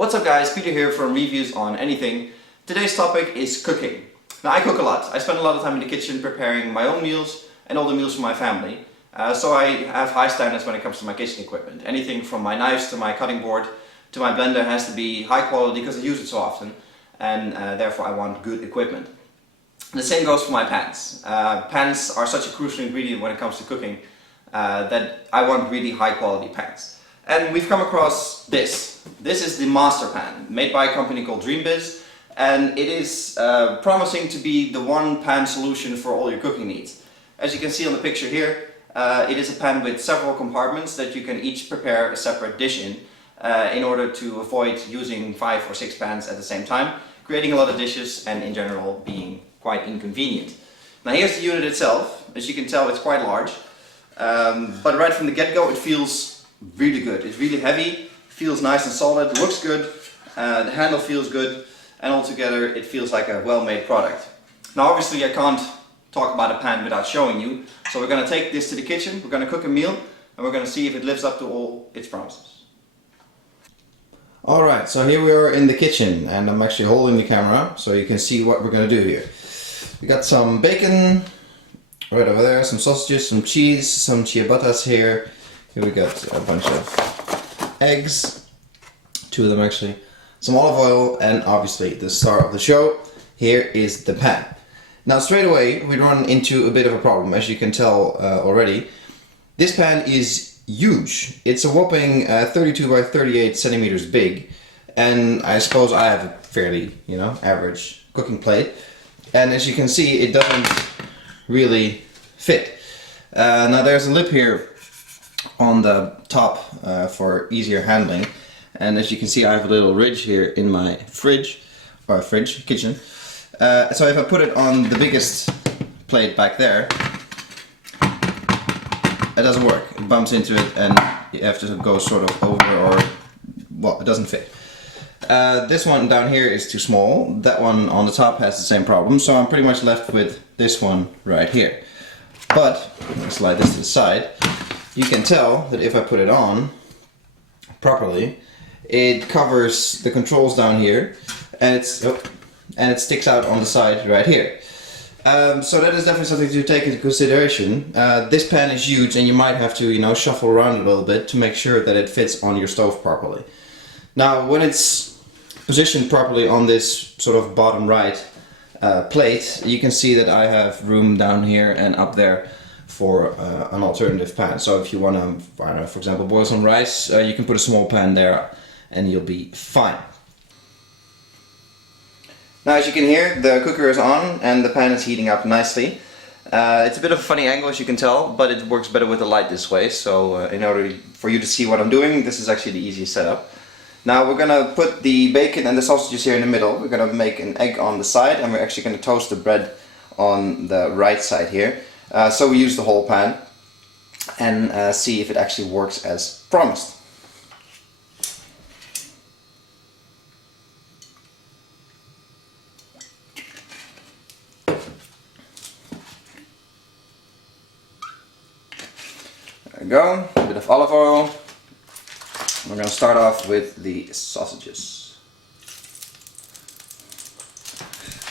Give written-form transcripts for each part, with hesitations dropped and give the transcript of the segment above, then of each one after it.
What's up guys, Peter here from Reviews on Anything. Today's topic is cooking. Now I cook a lot. I spend a lot of time in the kitchen preparing my own meals and all the meals for my family. So I have high standards when it comes to my kitchen equipment. Anything from my knives to my cutting board to my blender has to be high quality because I use it so often, and therefore I want good equipment. The same goes for my pans. Pans are such a crucial ingredient when it comes to cooking that I want really high quality pans. And we've come across this. This is the Masterpan, made by a company called DreamBiz, and it is promising to be the one pan solution for all your cooking needs. As you can see on the picture here, it is a pan with several compartments that you can each prepare a separate dish in order to avoid using 5 or 6 pans at the same time, creating a lot of dishes and in general being quite inconvenient. Now here's the unit itself. As you can tell, it's quite large, but right from the get-go it feels really good. It's really heavy, feels nice and solid, looks good, the handle feels good, and altogether it feels like a well-made product. Now obviously I can't talk about a pan without showing you, so we're going to take this to the kitchen, we're going to cook a meal, and we're going to see if it lives up to all its promises. Alright, so here we are in the kitchen, and I'm actually holding the camera so you can see what we're going to do here. We got some bacon right over there, some sausages, some cheese, some ciabattas here. Here we got a bunch of eggs, 2 of them actually, some olive oil, and obviously the star of the show, here is the pan. Now straight away we run into a bit of a problem, as you can tell already. This pan is huge. It's a whopping 32 by 38 centimeters big, and I suppose I have a fairly, average cooking plate, and as you can see it doesn't really fit. Now there's a lip here on the top for easier handling, and as you can see I have a little ridge here in my kitchen. So if I put it on the biggest plate back there, it doesn't work. It bumps into it and you have to go sort of over, or well, it doesn't fit. This one down here is too small. That one on the top has the same problem, so I'm pretty much left with this one right here. But let's slide this to the side. You can tell that if I put it on properly, it covers the controls down here, and it sticks out on the side right here. So that is definitely something to take into consideration. This pan is huge, and you might have to, shuffle around a little bit to make sure that it fits on your stove properly. Now, when it's positioned properly on this sort of bottom right plate, you can see that I have room down here and up there for an alternative pan. So if you want to, I don't know, for example, boil some rice, you can put a small pan there and you'll be fine. Now as you can hear, the cooker is on and the pan is heating up nicely. It's a bit of a funny angle, as you can tell, but it works better with the light this way, so in order for you to see what I'm doing, this is actually the easiest setup. Now we're gonna put the bacon and the sausages here in the middle. We're gonna make an egg on the side, and we're actually gonna toast the bread on the right side here. So we use the whole pan and see if it actually works as promised. There we go, a bit of olive oil. We're going to start off with the sausages.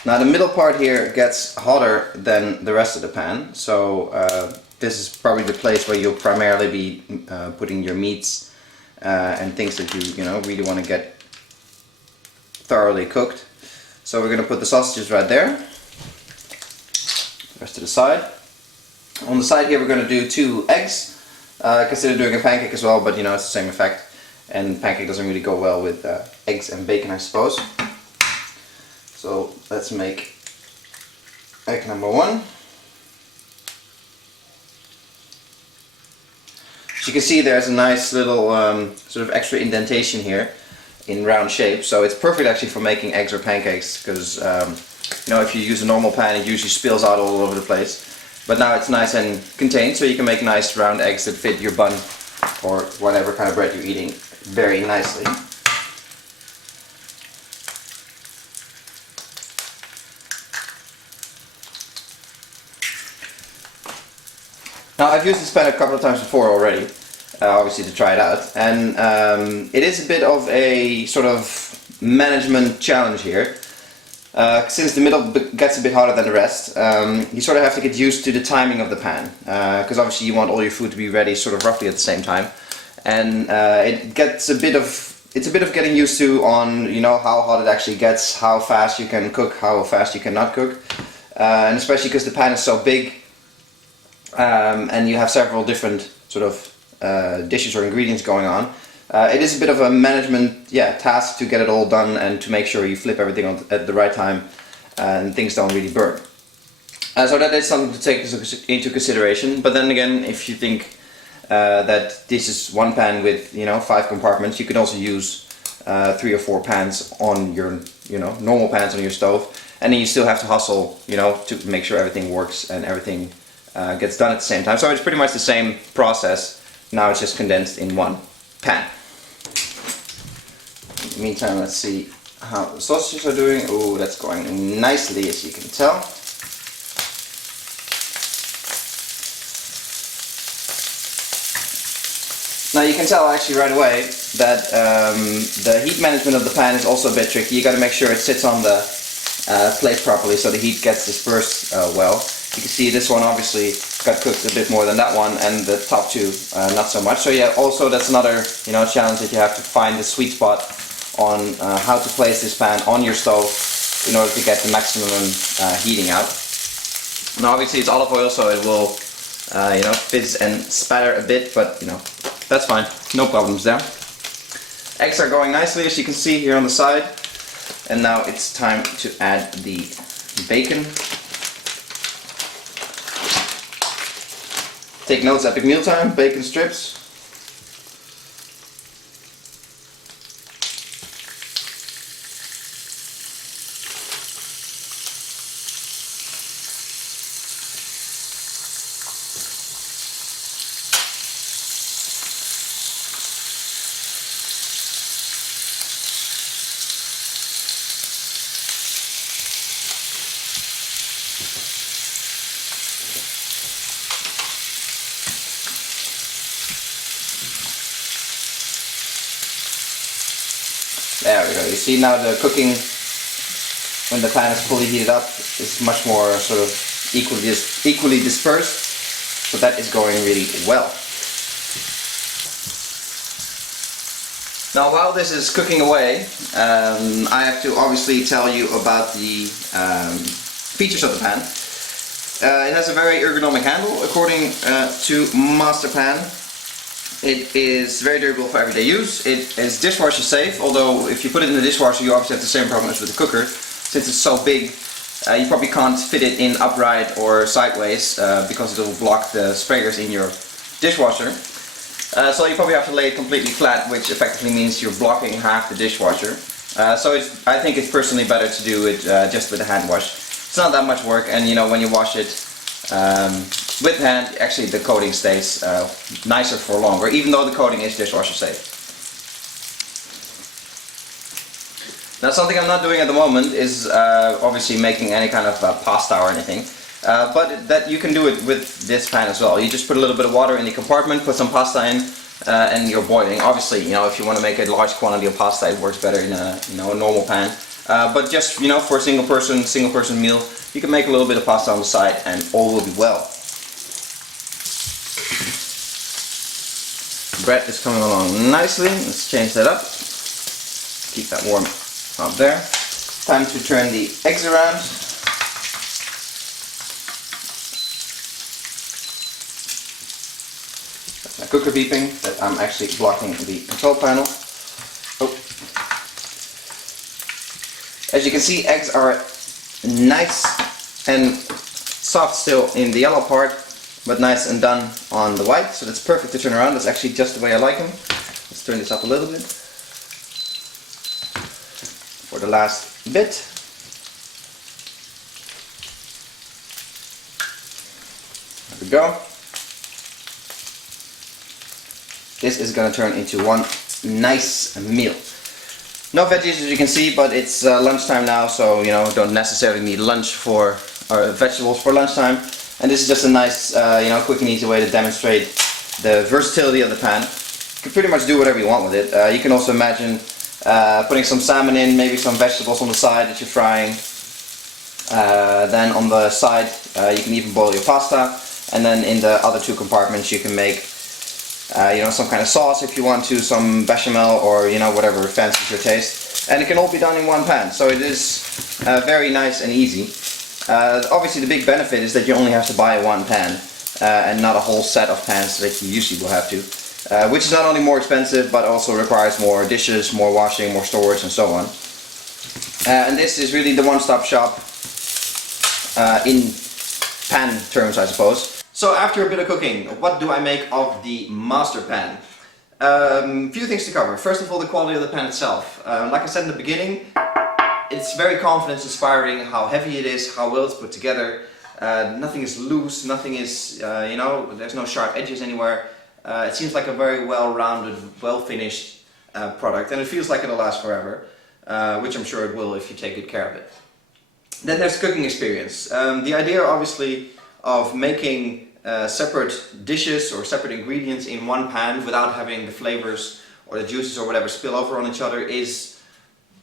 Now the middle part here gets hotter than the rest of the pan, so this is probably the place where you'll primarily be putting your meats and things that you really want to get thoroughly cooked. So we're going to put the sausages right there. Rest to the side. On the side here we're going to do 2 eggs. Consider doing a pancake as well, but it's the same effect, and pancake doesn't really go well with eggs and bacon, I suppose. So let's make egg number 1. As you can see, there's a nice little sort of extra indentation here in round shape, so it's perfect actually for making eggs or pancakes, because if you use a normal pan it usually spills out all over the place. But now it's nice and contained, so you can make nice round eggs that fit your bun or whatever kind of bread you're eating very nicely. Now I've used this pan a couple of times before already, obviously to try it out. And it is a bit of a sort of management challenge here. Since the middle gets a bit harder than the rest, you sort of have to get used to the timing of the pan, because obviously you want all your food to be ready sort of roughly at the same time, and it gets it's a bit of getting used to on, you know, how hot it actually gets, how fast you can cook, how fast you cannot cook, and especially because the pan is so big, and you have several different sort of dishes or ingredients going on. It is a bit of a management task to get it all done and to make sure you flip everything on at the right time and things don't really burn. So that is something to take into consideration. But then again, if you think that this is one pan with, you know, 5 compartments, you could also use 3 or 4 pans on your, you know, normal pans on your stove, and then you still have to hustle, you know, to make sure everything works and everything gets done at the same time. So it's pretty much the same process. Now it's just condensed in one pan. In the meantime, let's see how the sausages are doing. Oh, that's going nicely, as you can tell. Now you can tell actually right away that the heat management of the pan is also a bit tricky. You got to make sure it sits on the plate properly so the heat gets dispersed well. You can see this one obviously got cooked a bit more than that one, and the top two not so much. So yeah, also that's another, you know, challenge, that you have to find the sweet spot on how to place this pan on your stove in order to get the maximum heating out. Now obviously it's olive oil, so it will you know, fizz and spatter a bit, but you know, that's fine, no problems there. Eggs are going nicely, as you can see here on the side, and now it's time to add the bacon. Take notes, epic mealtime, bacon strips. There we go. You see now the cooking, when the pan is fully heated up, is much more sort of equally dispersed. So that is going really well. Now while this is cooking away, I have to obviously tell you about the features of the pan. It has a very ergonomic handle according to Masterpan. It is very durable for everyday use. It is dishwasher safe, although if you put it in the dishwasher you obviously have the same problem as with the cooker. Since it's so big, you probably can't fit it in upright or sideways because it will block the sprayers in your dishwasher. So you probably have to lay it completely flat, which effectively means you're blocking half the dishwasher. So I think it's personally better to do it just with a hand wash. It's not that much work, and you know, when you wash it with hand, actually the coating stays nicer for longer, even though the coating is dishwasher safe. Now something I'm not doing at the moment is obviously making any kind of pasta or anything, but that you can do it with this pan as well. You just put a little bit of water in the compartment, put some pasta in, and you're boiling. Obviously, you know, if you want to make a large quantity of pasta, it works better in a, you know, a normal pan. But just, you know, for a single person meal, you can make a little bit of pasta on the side and all will be well. Bread is coming along nicely. Let's change that up. Keep that warm up there. Time to turn the eggs around. That's my cooker beeping that I'm actually blocking the control panel. Oh. As you can see, eggs are nice and soft still in the yellow part, but nice and done on the white, so that's perfect to turn around. That's actually just the way I like them. Let's turn this up a little bit for the last bit. There we go. This is going to turn into one nice meal. No veggies, as you can see, but it's lunchtime now, so you know, don't necessarily need lunch for or vegetables for lunchtime. And this is just a nice, you know, quick and easy way to demonstrate the versatility of the pan. You can pretty much do whatever you want with it. You can also imagine putting some salmon in, maybe some vegetables on the side that you're frying. Then on the side you can even boil your pasta, and then in the other two compartments you can make you know, some kind of sauce if you want to, some bechamel, or you know, whatever fancies your taste. And it can all be done in one pan, so it is very nice and easy. Obviously the big benefit is that you only have to buy one pan and not a whole set of pans that you usually will have to, which is not only more expensive but also requires more dishes, more washing, more storage and so on. And this is really the one-stop shop in pan terms, I suppose. So after a bit of cooking, what do I make of the Masterpan? Few things to cover. First of all, the quality of the pan itself. Like I said in the beginning, it's very confidence inspiring how heavy it is, how well it's put together. Nothing is loose, nothing is, you know, there's no sharp edges anywhere. It seems like a very well-rounded, well-finished product, and it feels like it'll last forever, which I'm sure it will if you take good care of it. Then there's cooking experience. The idea, obviously, of making separate dishes or separate ingredients in one pan without having the flavors or the juices or whatever spill over on each other is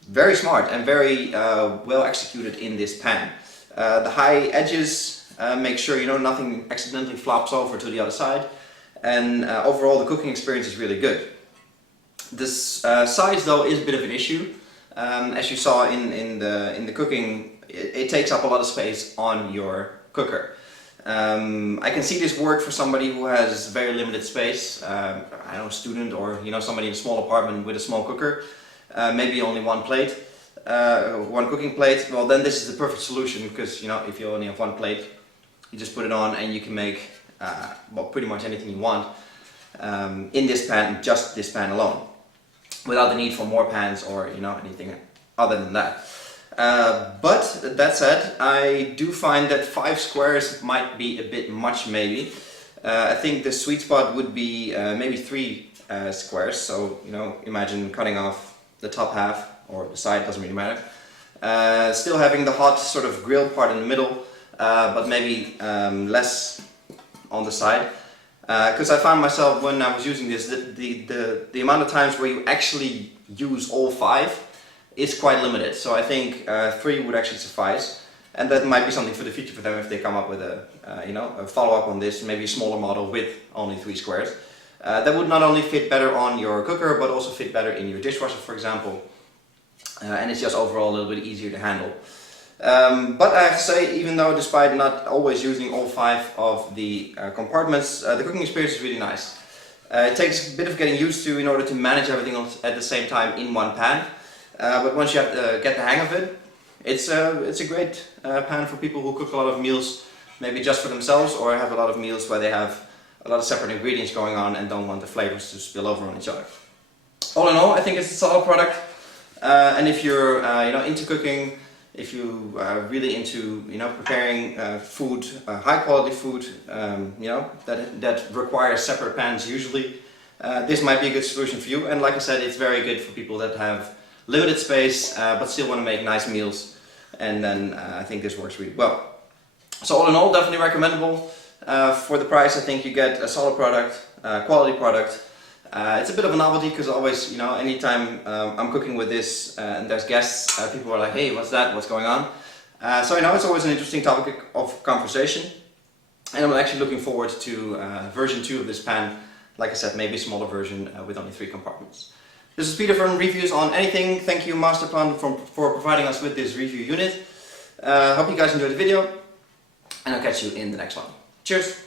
very smart and very well executed in this pan. The high edges make sure, you know, nothing accidentally flops over to the other side, and overall the cooking experience is really good. This size though is a bit of an issue. As you saw in the cooking, it takes up a lot of space on your cooker. I can see this work for somebody who has very limited space, I don't know, a student, or you know, somebody in a small apartment with a small cooker, maybe only one plate, one cooking plate. Well, then this is the perfect solution, because you know, if you only have one plate, you just put it on and you can make well, pretty much anything you want in this pan, just this pan alone, without the need for more pans or you know, anything other than that. But that said, I do find that 5 squares might be a bit much, maybe. I think the sweet spot would be maybe 3 squares, so you know, imagine cutting off the top half, or the side, doesn't really matter. Still having the hot sort of grill part in the middle, but maybe less on the side. Because I found myself, when I was using this, the amount of times where you actually use all 5 is quite limited. So I think 3 would actually suffice, and that might be something for the future for them if they come up with a you know, a follow-up on this, maybe a smaller model with only 3 squares. That would not only fit better on your cooker, but also fit better in your dishwasher, for example. And it's just overall a little bit easier to handle. But I have to say, even though despite not always using all 5 of the compartments, the cooking experience is really nice. It takes a bit of getting used to in order to manage everything at the same time in one pan. But once you have to get the hang of it, it's a great pan for people who cook a lot of meals, maybe just for themselves, or have a lot of meals where they have a lot of separate ingredients going on and don't want the flavors to spill over on each other. All in all, I think it's a solid product, and if you're you know, into cooking, if you are really into, you know, preparing food, high quality food, you know, that requires separate pans usually, this might be a good solution for you. And like I said, it's very good for people that have limited space but still want to make nice meals, and then I think this works really well. So all in all, definitely recommendable. For the price, I think you get a solid product, quality product. It's a bit of a novelty, because always, you know, anytime I'm cooking with this and there's guests, people are like, hey, what's that, what's going on? So you know, it's always an interesting topic of conversation, and I'm actually looking forward to version 2 of this pan. Like I said, maybe a smaller version with only 3 compartments. This is Peter from Reviews on Anything. Thank you, Masterpan, for providing us with this review unit. Hope you guys enjoyed the video, and I'll catch you in the next one. Cheers!